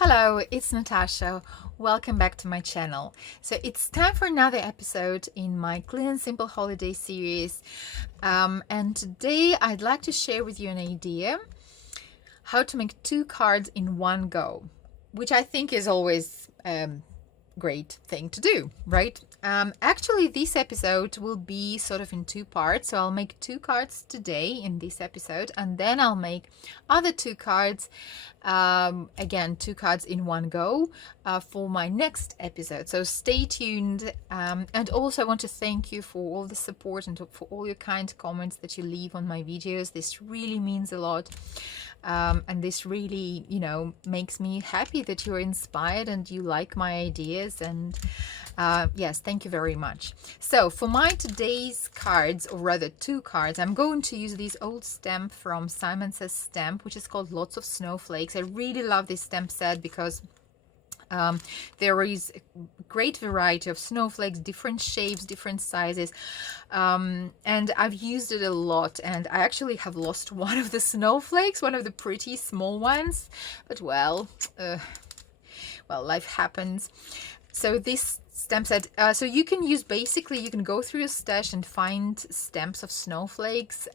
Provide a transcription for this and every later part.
Hello, it's Natasha. Welcome back to my channel. So it's time for another episode in my Clean and Simple holiday series. And today I'd like to share with you an idea how to make 2 cards in one go, which I think is always great thing to do, right? Actually, this episode will be sort of in 2 parts. So I'll make 2 cards today in this episode, and then I'll make other 2 cards, again, 2 cards in one go for my next episode. So stay tuned. And also I want to thank you for all the support and for all your kind comments that you leave on my videos. This really means a lot. And this really, makes me happy that you're inspired and you like my ideas. And yes, thank you very much. So for my today's cards, or rather 2 cards, I'm going to use this old stamp from Simon Says Stamp, which is called Lots of Snowflakes. I really love this stamp set because there is a great variety of snowflakes, different shapes, different sizes, and I've used it a lot, and I actually have lost one of the snowflakes, one of the pretty small ones, but well, life happens. So this stamp set, so you can use, basically you can go through your stash and find stamps of snowflakes,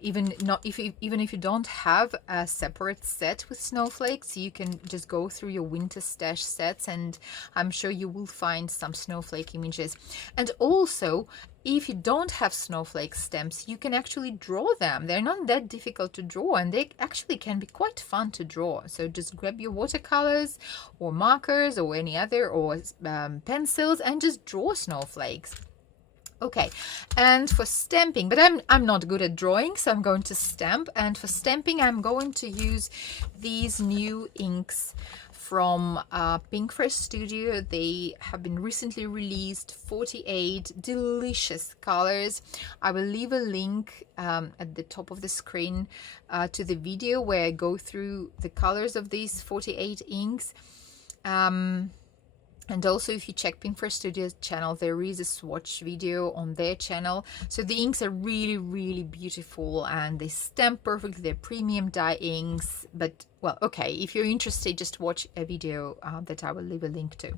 even if you don't have a separate set with snowflakes, you can just go through your winter stash sets, and I'm sure you will find some snowflake images. And also, if you don't have snowflake stamps, you can actually draw them. They're not that difficult to draw, and they actually can be quite fun to draw. So just grab your watercolors or markers or any other, or pencils, and just draw snowflakes. Okay, and for stamping, but I'm not good at drawing, so I'm going to stamp. And for stamping, I'm going to use these new inks from Pinkfresh Studio. They have been recently released, 48 delicious colors. I will leave a link at the top of the screen to the video where I go through the colors of these 48 inks. And also, if you check Pinkfresh Studio's channel, there is a swatch video on their channel. So the inks are really, really beautiful, and they stamp perfectly. They're premium dye inks. But, well, okay, if you're interested, just watch a video that I will leave a link to.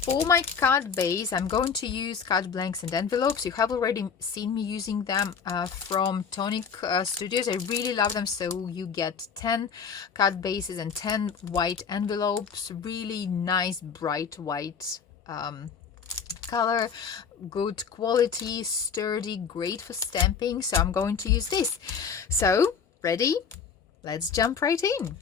For my card base, I'm going to use card blanks and envelopes. You have already seen me using them from Tonic Studios. I really love them. So you get 10 card bases and 10 white envelopes. Really nice, bright white color, good quality, sturdy, great for stamping. So I'm going to use this. So, ready? Let's jump right in.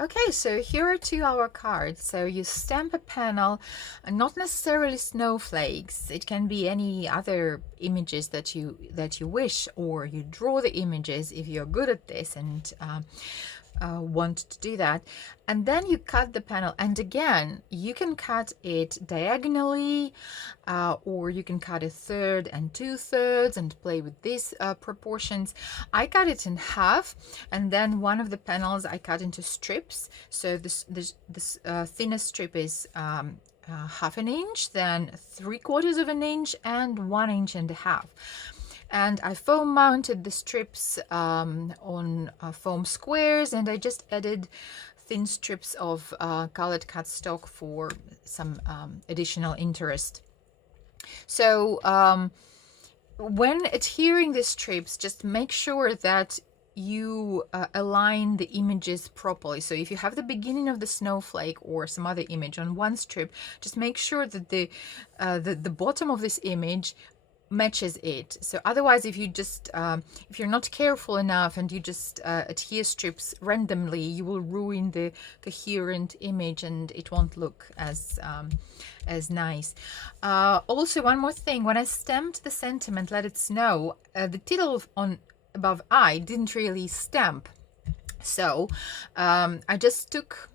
Okay, so here are 2 our cards. So you stamp a panel, and not necessarily snowflakes. It can be any other images that you wish, or you draw the images if you're good at this and want to do that. And then you cut the panel, and again, you can cut it diagonally, or you can cut 1/3 and 2/3 and play with these proportions. I cut it in half, and then one of the panels I cut into strips. So this thinnest strip is 1/2 inch, then 3/4 of an inch, and 1.5 inches. And I foam mounted the strips on foam squares, and I just added thin strips of colored cardstock for some additional interest. So when adhering the strips, just make sure that you align the images properly. So if you have the beginning of the snowflake or some other image on one strip, just make sure that the bottom of this image matches it. So otherwise, if you just if you're not careful enough and you just adhere strips randomly, you will ruin the coherent image and it won't look as nice. Also, one more thing, when I stamped the sentiment, let it snow, the title on above I didn't really stamp, so I just took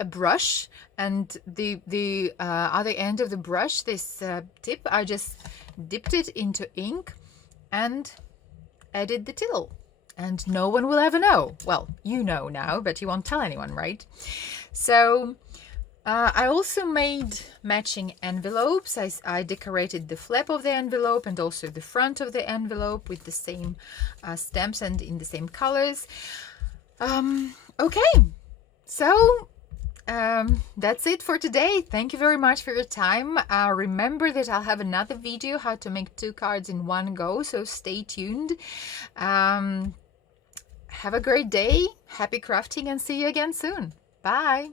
a brush and the other end of the brush, this tip, I just dipped it into ink and added the tittle, and no one will ever know. Well, you know now, but you won't tell anyone, right? So I also made matching envelopes. I decorated the flap of the envelope and also the front of the envelope with the same stamps and in the same colors. Okay, so that's it for today. Thank you very much for your time. Remember that I'll have another video how to make 2 cards in one go, so stay tuned. Have a great day, happy crafting, and see you again soon. Bye.